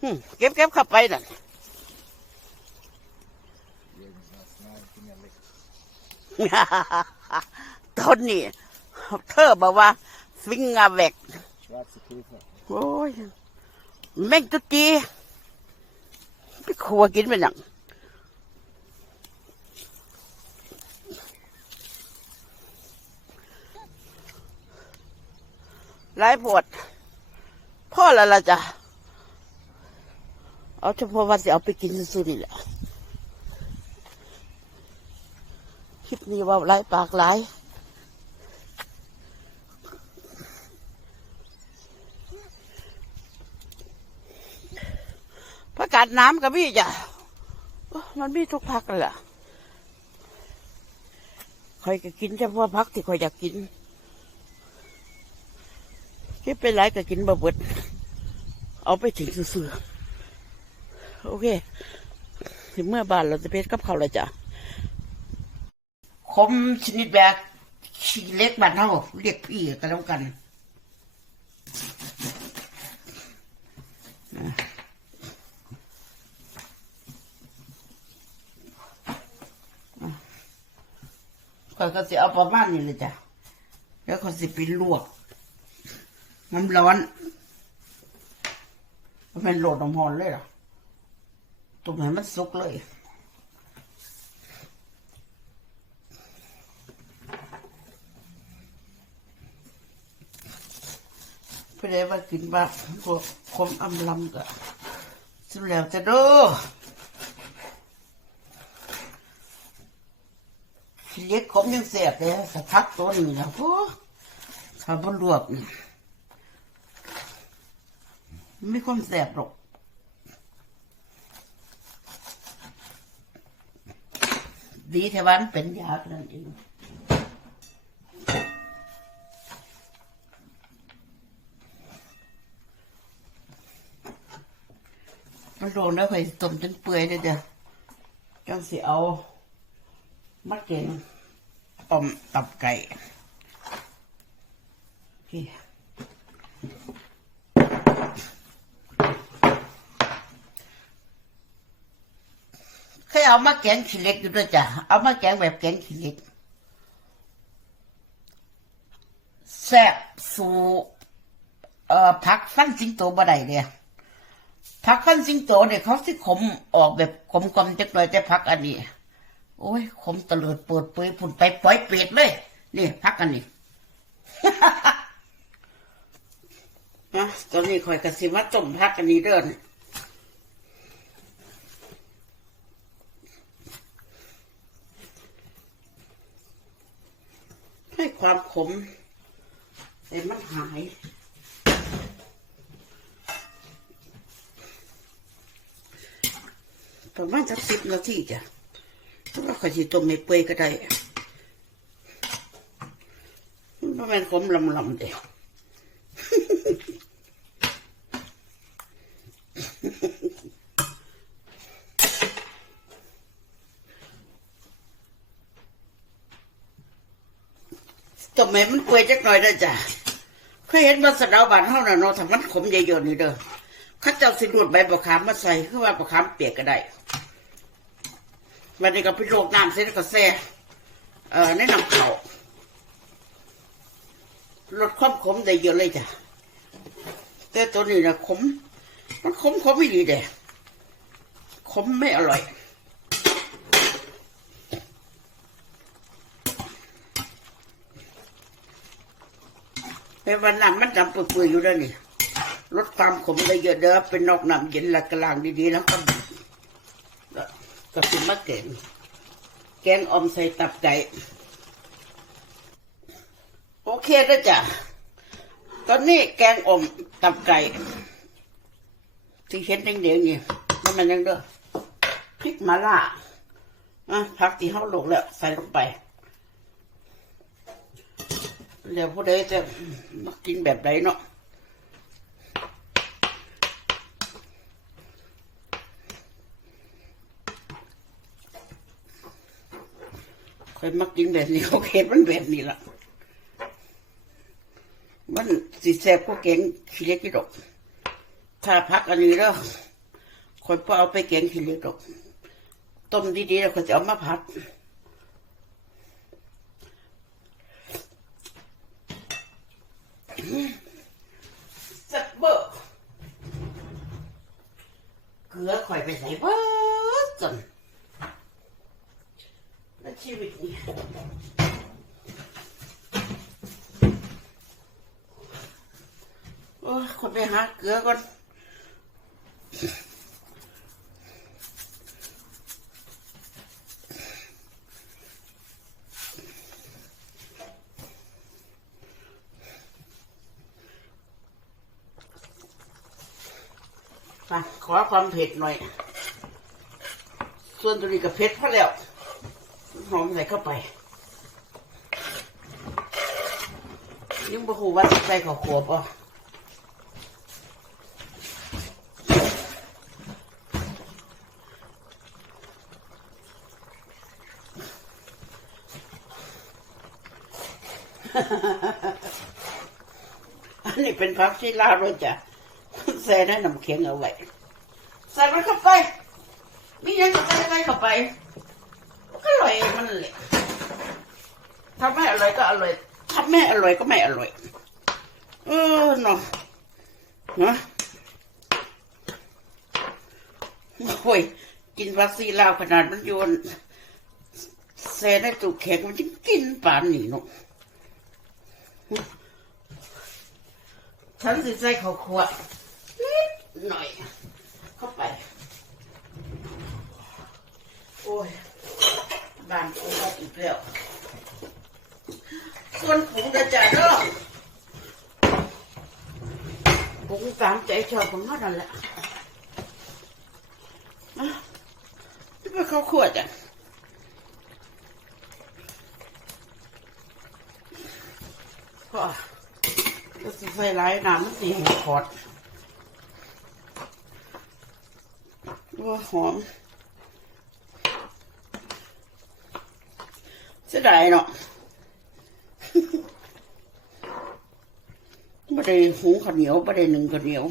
หึเก็บเก็บเข้าไปน่ะตอนนี้เธอบอกว่าฟิงอาแวก Schwarze Käfer. โอ้ยแม่งตุจีไปขัวกินมันหยังหลายปวดพ่อและละจ้ะ เอาเฉพาะว่าจะเอาไปกินซื่อๆนี่แหละคลิปนี้ว่าหลายปากหลายผักกาดน้ำกับพี่จ้ะมันมีทุกพักเลยล่ะคอยก็กินเฉพาะพักที่คอยอยากกินที่เป็นไรก็กินบะเบิด เอาไปถึงซื่อ โอเคถึงเมื่อบ้านเราจะเพชรกับเขาวแล้วจ้ะคมชนิดแบบขี้เล็กบ้านเฮาเรียกพี่กันแล้วกันข้อยก็สิเอาประมาณนี้เลยจ้ะ แล้วก็สิไปลวก น้ำร้อน มันเป็นโหลดน้ำร้อนเลยหรอ ตรงไหนมันสุกเลยพื่อได้ว่ากินแบบพวกคมอำลำก็สุดแล้วจะดูเล็กขมยังเสียบเลยสะพักตัวนี้นะพวกถ้าบนลวกนี่ไม่ค่อยเสียบหรอก ดีเทวันเป็นยากันเองมันโดนแล้วค่อยต้มจนเปื่อยเลยเด้อจังสิเอามะเก่งต้มตับไก่พี่ เอามาแกงขี้เล็กอยู่ด้วยจ้ะ เอามาแกงแบบแกงขี้เล็กแซ่บสูเอ่อผักฟันสิงโตบ่ได้เลยผักฟันสิงโตเนี่ยเขาสิขมออกแบบขมกลมจักหน่อยแต่ผักอันนี้ โอ้ยขมตะเลิดเปิดเปยผุนไปปล่อยเปรตเลยนี่พักกันนี่นะตอนนี้คอยกระสิมาต้มพักกันนี้เดิน ให้ความขมแต่มันหายประมาณสักสิบนาทีจ้ะถ้าว่าขอยสิต้มไม่เปื่อยก็ได้มันบ่แม่นขมลำลำเดีย ต้มให้มันเปื่อยจักหน่อยได้จ้ะเคยเห็นมาสะเดาบานเฮาน่ะเนาะถ้ามันขมเยอะๆนี่เด้อข้าเจ้าสิดูดใบบักขามมาใส่คือว่าบักขามเปียกก็ได้วันนี้ก็ไปโรกน้ำเสร็จแล้วก็แซ่เอ่อในน้ำเขาลดความขมได้เยอะเลยจ้ะแต่ตัวนี้นะขม มันขมขมไม่ดีเด้ขมไม่อร่อย แต่วันนั้นมันดำเปื่อยๆอยู่แล้วนี่ลดความขมได้เยอะเด้อเป็นนอกน้ำเย็นละกลางดีๆแล้วก็ก็กินมะเก่งแกงออมใส่ตับไก่โอเคแล้วจ้ะตอนนี้แกงอมตับไก่ที่เห็นเดียวๆนี่มันมันยังเด้อพริกมาล่าอะผักที่เขาลงแล้วใส่ลงไป เดี๋ยวผู้ใดจะมากินแบบไหนเนาะเคยมากินแบบนี้โอเคมันแบบนี้ละมันสิแซ่บก็เก่งขี้เล็กกี่ดอก ถ้าพักอันนี้แล้วคนพอเอาไปแกงขี้เล็กดอก ต้มดีๆแล้วคนจะเอามาผัด สักเบอร์เกลือข่อยไปใส่เบิดจนแล้วชีวิตนี้โอ้ยคนไปหาเกลือก่อน ขอความเผ็ดหน่อย ส่วนตัวนี้ก็เผ็ดพอแล้วหอมใส่เข้าไปยังบ่ฮู้ว่าใส่ข้าวขวบอะอันนี้เป็นพักที่ลาด้วยจ้ะ ใส่ได้น้ำเข็งเอาไว้ใส่มันเข้าไปมีอยังก็ใส่ใส่เข้าไปก็อร่อยมันแหละทำไม่อร่อยก็อร่อยทำไม่อร่อยก็ไม่อร่อยเออเนาะเนาะโอ้ยกินวัคซีนลาวขนาดมันโยนแซ่ในตู้แข็งมันจะกินป่านนี่เนาะฉันสิใส่ข้าวคั่วด หน่อย เข้าไป โอ้ยบ้านกูก็อีกแล้วส่วนผงกระจ่ายเนาะผงตามใจชอบของเขานั่นแหละนี่เป็นข้าวคั่วจ้ะก็ก็สิใส่หลายน้ำมันสีแห้งขอด ว่าหอมเสียดายเนาะไม่ได้หุงข้าวเหนียวไม่ได้หนึ่งข้าวเหนียว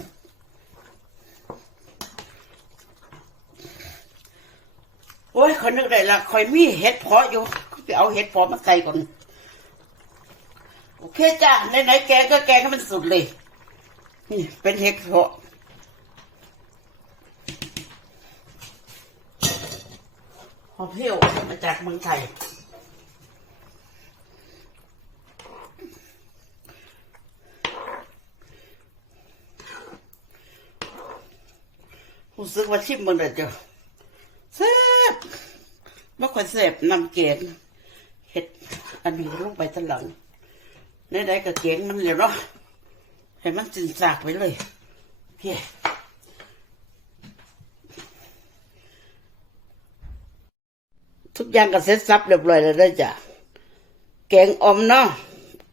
โอ้ยคอยนึกได้ละคอยมีเห็ดเพาะอยู่ไปเอาเห็ดเพาะมาใส่ก่อน โอเคจ้ะไหนๆแกงก็แกงให้มันสุดเลย นี่เป็นเห็ดเพาะ หอมเพี้ยวมาจากเมืองไทยรู้สึกว่าชิมมันเลยจ้ะแซ่บไม่ค่อยแซ่บน้ำเกงเห็ดอันนี้ลงไปตะหลังในใดๆก็เกงมันเลยเนาะให้มันจินสากไปเลยโอเทุกอย่างก็เสร็จสับเรียบร้อยแล้วด้จ้ะแกงอมเนาะ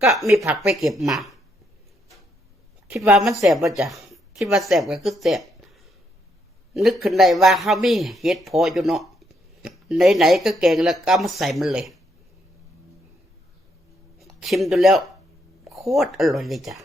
ก็มีผักไปเก็บมา คิดว่ามันแสบป่ะจ้ะคิดว่าแสบก็คือแสบนึกขึ้นได้ว่าเขามีเห็ดพออยู่เนาะไหนๆก็แกงแล้วก็มาใส่มันเลย ชิมดูแล้ว โคตรอร่อยเลยจ้ะ